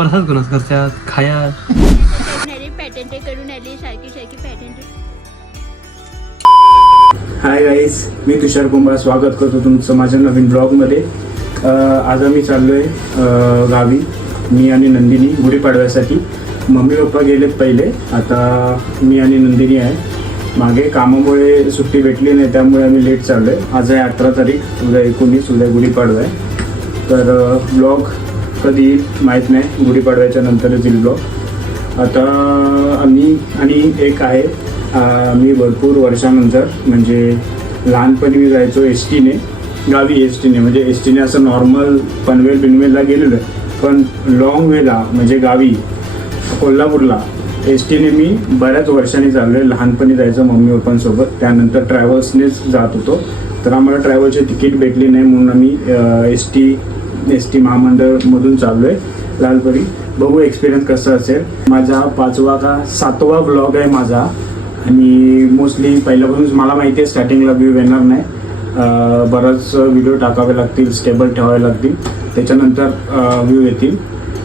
प्रसाद कोणाच करतात खाया पॅटेंट करून आली सारखी सारखी पॅटेंट. हाय गाईस, मी तुषार कुंभार स्वागत करतो तुमचं माझ्या नवीन ब्लॉगमध्ये. आज आम्ही चाललोय गावी, मी आणि नंदिनी गुढीपाडव्यासाठी. मम्मी पप्पा गेलेत पहिले, आता मी आणि नंदिनी आहे. मागे कामामुळे सुट्टी भेटली नाही त्यामुळे आम्ही लेट चाललोय. आज आहे 18 तारीख, उद्या 19, उद्या गुढीपाडवा आहे. तर ब्लॉग कधी येईल माहीत नाही, गुढीपाडव्याच्या नंतरच येईल ब्लॉग. आता आम्ही आणि एक आहे, मी भरपूर वर्षानंतर म्हणजे लहानपणी मी जायचो एस टीने गावी. एस टीने म्हणजे एस टीने असं नॉर्मल पनवेल बिनवेलला गेलेलो आहे, पण लॉंग वेला म्हणजे गावी कोल्हापूरला एस टीने मी बऱ्याच वर्षांनी चाललो आहे. लहानपणी जायचं मम्मी पप्पांसोबत, त्यानंतर ट्रॅव्हल्सनेच जात होतो. तर आम्हाला ट्रॅव्हलची तिकीट भेटली नाही म्हणून आम्ही एस टी महामंडळमधून चाललो आहे लालपरी. बघू एक्सपिरियन्स कसं असेल. माझा 5वा का 7वा व्लॉग आहे माझा, आणि मोस्टली पहिल्यापासून मला माहिती आहे स्टार्टिंगला व्ह्यू येणार नाही. बराच व्हिडिओ टाकावे लागतील, स्टेबल ठेवावे लागतील, त्याच्यानंतर व्ह्यू येतील.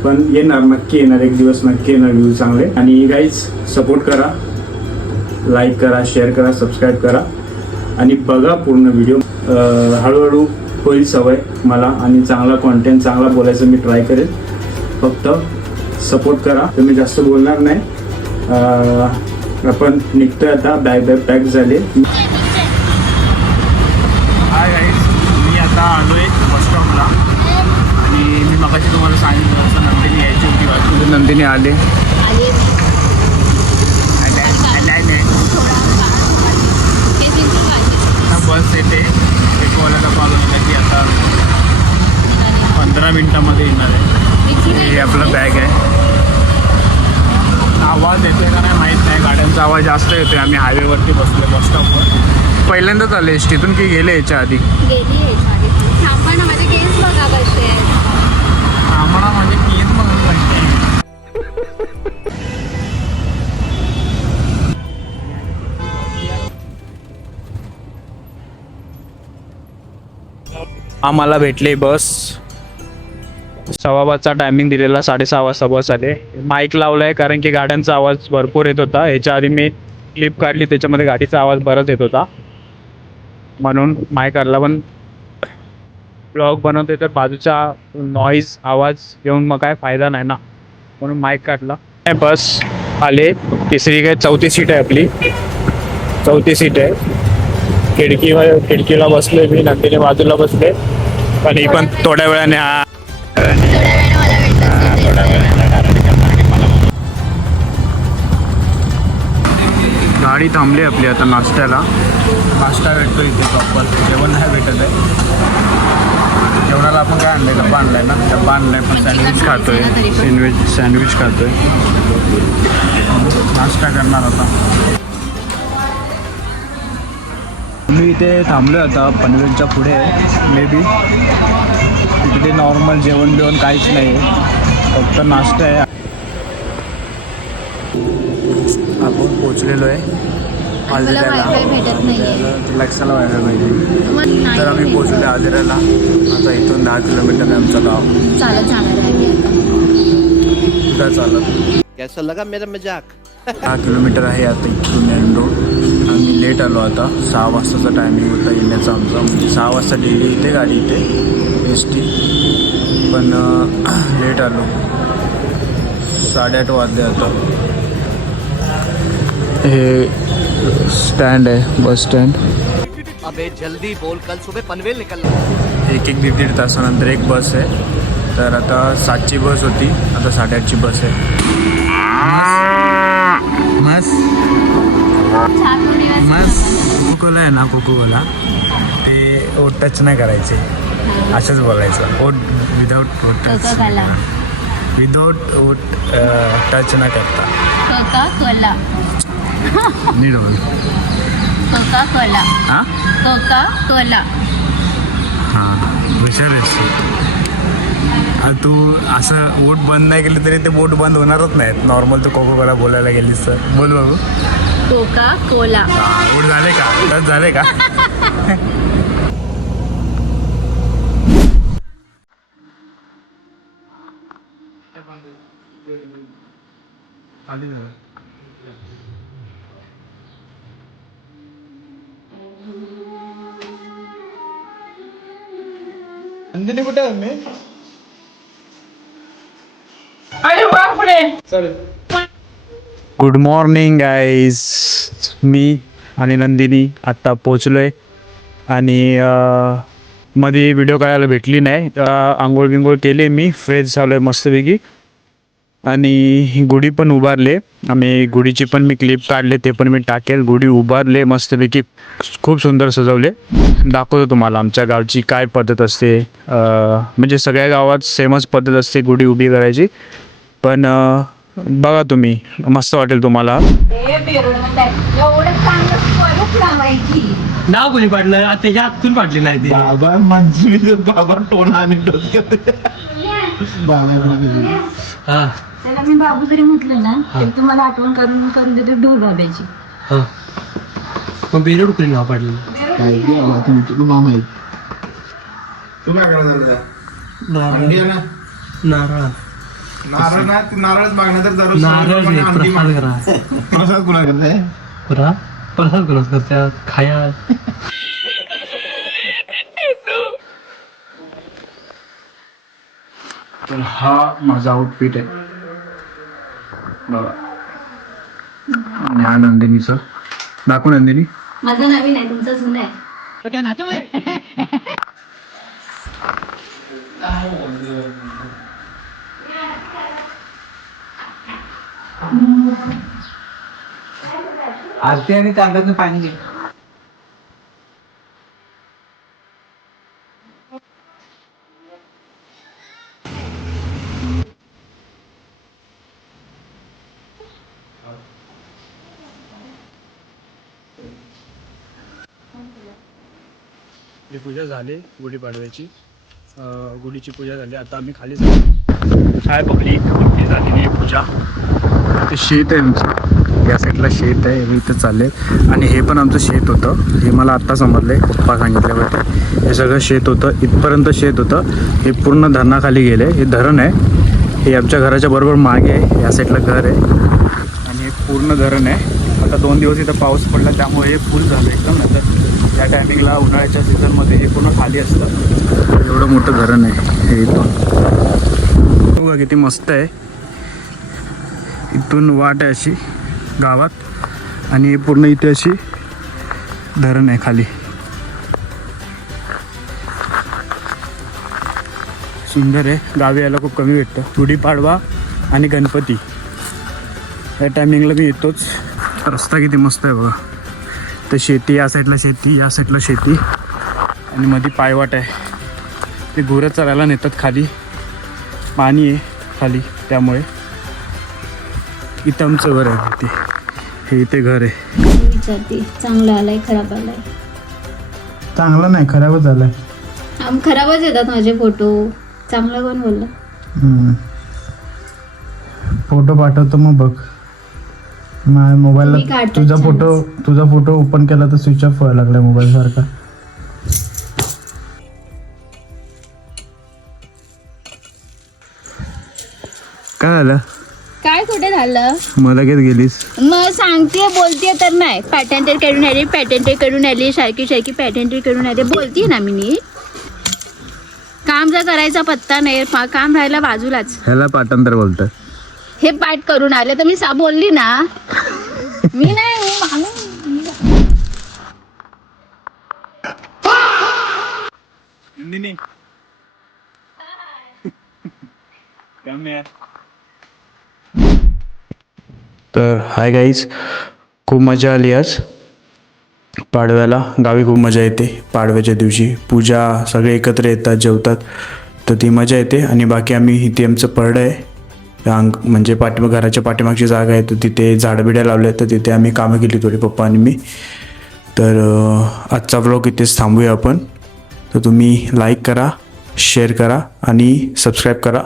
पण येणार, नक्की येणार, एक दिवस नक्की येणार व्ह्यू चांगले. आणि गाईज सपोर्ट करा, लाईक करा, शेअर करा, सबस्क्राईब करा आणि बघा पूर्ण व्हिडिओ. हळूहळू होईल सवय मला आणि चांगला कॉन्टेंट, चांगला बोलायचं मी ट्राय करेन. फक्त सपोर्ट करा. तर मी जास्त बोलणार नाही. आपण निघतोय आता, बॅग पॅक झाले. हाय गाईज, मी आता आलो आहे बस स्टॉपला आणि मी मगाशी तुम्हाला सांगितलं असं नंदिनी यायची होती वाटतं. नंदिनी आले बस येते. एकवाल्याला कॉल होता की आता 15 मिनिटामध्ये येणार आहे. हे आपलं बॅग आहे. आवाज येतोय का नाही माहीत नाही, गाड्यांचा आवाज जास्त येतोय. आम्ही हायवेवरती बसलो बस स्टॉपवर. पहिल्यांदाच आले एस टीतून की गेले याच्या आधी? गेली थांबा ना, माझे केस बघा कसे आहेत. आम्हाला माझे केस म्हणून लागते. आम्हाला भेटले बस. 6:15चा टायमिंग दिलेला, 6:30 वाजता बस आले. माईक लावलाय कारण की गाड्यांचा आवाज भरपूर येत होता. ह्याच्या आधी मी क्लिप काढली, त्याच्यामध्ये गाडीचा आवाज बराच येत होता म्हणून माईक काढला. पण ब्लॉग बनवते तर बाजूचा नॉईज आवाज येऊन मग काय फायदा नाही ना, म्हणून माईक काढला. बस आले, तिसरी काय 4थी सीट आहे आपली, 4थी सीट आहे. खिडकीला बसले मी, नंदिनी बाजूला बसले. पण ही पण थोड्या वेळाने गाडी थांबली आपली आता नाश्त्याला. नाश्ता भेटतो इथे प्रॉपर, जेवण नाही भेटत आहे. जेवणाला आपण काय आणलंय, डब्बा आणलाय ना, डब्बा आणलाय. पण सँडविच खातोय, सँडविच खातोय. नाश्ता करणार आता. मी इथे थांबलो आता पनवेलच्या पुढे. मे बी तिथे नॉर्मल जेवण बिवण काहीच नाही आहे, फक्त नाश्ता आहे. आपण पोचलेलो आहे लक्षाला व्हायला पाहिजे. तर आम्ही पोचलो आजऱ्याला. आता इथून 10 किलोमीटर आहे आमचं गाव. चालत जाणार आहे कुठं चालत. कैसा लगा मेरा मजाक? 10 किलोमीटर आहे आता इथून मेन रोड. आम्ही लेट आलो आता. 6 वाजताचा टायमिंग होता येण्याचा आमचा, म्हणजे 6 वाजता डेली इथे गाडी इथे एस टी, पण लेट आलो. 8:30 वाजले आता. हे स्टँड आहे, बस स्टँड. अबे जल्दी बोल, कल सुबह पनवेल निकलना. 1-1.5 तासानंतर एक बस आहे. तर आता 7ची बस होती, आता 8:30ची बस आहे. कोकोला आहे ना, कोकोला ते ओट टच नाही करायचे, असंच बोलायचं. ओट विदाउट ओट टच, विदाउट ओट टच न करता. कोका-कोला नीट बोल. कोका-कोला. हां कोका-कोला. हां, हुशार आहेस तू. असं ओट बंद नाही केलं तरी ते बोट बंद होणारच नाहीत. नॉर्मल तू कोकोकोला बोलायला गेलीस तर बोल बाबू. कोका-कोला. हां, ओट झाले का, टच झाले का? नंदिनी कुठे आहे मी? Good morning guys. मी आणि नंदिनी आत्ता पोचलोय आणि मध्ये व्हिडिओ करायला भेटली नाही. आंघोळ बिंघोळ केले, मी फ्रेश झालो आहे मस्तपैकी आणि गुढी पण उभारले. आम्ही गुढीची पण मी क्लिप काढले, ते पण मी टाकेल. गुढी उभारले मस्तपैकी, खूप सुंदर सजवले. दाखवतो तुम्हाला आमच्या गावची काय पद्धत असते. म्हणजे सगळ्या गावात सेमच पद्धत असते गुढी उभी करायची, पण बघा तुम्ही, मस्त वाटेल तुम्हाला. नाव कोणी पाडलं? त्याच्या हातून पाडली नाही ती. बाबा म्हणजे बाबा टोना आणि हा त्याला मी बाबू जरी म्हटलं ना तरी तुम्हाला आठवण करून देतो ढोल बाबाची. हा मग बेरोड कोणी नाव पाडलं? मामा आहे. तू काय करणार? नारळ नारळच मागणं तर दररोज नारळ प्रसाद करा. प्रसाद कुणा करताय? प्रसाद कोणाच करतात खाया. तर हा माझा आउटफिट आहे बघा. आणि हा नंदिनीचं. दाखवू नंदिनी. माझा नवीन आहे, तुमचा जुना आहे. आरती आणि तांब्यातनं पाणी घे. पूजा झाली गुढीपाडव्याची. गुढीची पूजा झाली. आता आम्ही खाली जाऊ. काय पब्लिक झालेली आहे पूजा. ते शेत आहे आमचं, या साईडला शेत आहे, मी इथं चालले. आणि हे पण आमचं शेत होतं, हे मला आत्ता समजलं, पप्पा सांगितल्यावरती. हे सगळं शेत होतं, इथपर्यंत शेत होतं. हे पूर्ण धरणाखाली गेले. हे धरण आहे, हे आमच्या घराच्या बरोबर मागे आहे. या साईडला घर आहे आणि हे पूर्ण धरण आहे. आता 2 दिवस इथं पाऊस पडला त्यामुळे हे फुल झालं एकदम. नंतर त्या टायमिंगला उन्हाळ्याच्या सीझनमध्ये हे पूर्ण खाली असतं. एवढं मोठं धरण आहे हे. इथून बघा किती मस्त आहे. इथून वाट आहे अशी गावात आणि हे पूर्ण इथे अशी धरण आहे खाली. सुंदर आहे. गावी यायला खूप कमी भेटतं. गुढीपाडवा आणि गणपती या टायमिंगला मी येतोच. रस्ता किती मस्त आहे बघा. तर शेती, या साईडला शेती, या साईडला शेती आणि मध्ये पायवाट आहे. ते गुरं चरायला नेतात खाली, पाणी आहे खाली, त्यामुळे इथं आमचं घर आहे. इथे हे इथे घर आहे. विचारते चांगला आलाय खराब आलाय? चांगला नाही, खराबच झालाय. खराबच येतात माझे फोटो. चांगला कोण बोलला? फोटो पाठवतो मग बघ. माझ्या मोबाईलला तुम्ही काढतात तुझा फोटो ओपन केला तर स्विच ऑफ व्हायला लागलाय मोबाईल सारखा. काय झालं? काय कुठे झालं? मला लगेच गेलीस. मग सांगते बोलते तर नाही. पॅटेंटेड करून आली, पॅटेंटेड करून आली, सारखी सारखी पॅटेंटेड करून आली. बोलतीये ना मी नीट. काम जर करायचा पत्ता नाही, काम राहायला बाजूलाच. ह्याला पाठांतर बोलतं. हे पाठ करून आले तर मी बोलली ना. मी नाही तर हाय गाईज, खूप मजा आली आज पाडव्याला. गावी खूप मजा येते. पाडव्याच्या दिवशी पूजा, सगळे एकत्र येतात, जेवतात, तर ती मजा येते. आणि बाकी आम्ही इथे आमचं परडं आहे, म्हणजे घराच्या पाठीमागची जागा आहे, तर तिथे झाडबिड्या लावल्या, तर तिथे आम्ही कामं केली थोडी, पप्पा आणि मी. तर आजचा व्लॉग इथेच थांबूया आपण. तर तुम्ही लाईक करा, शेअर करा आणि सबस्क्राईब करा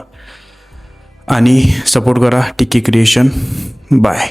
आणि सपोर्ट करा टिकी क्रिएशन. बाय.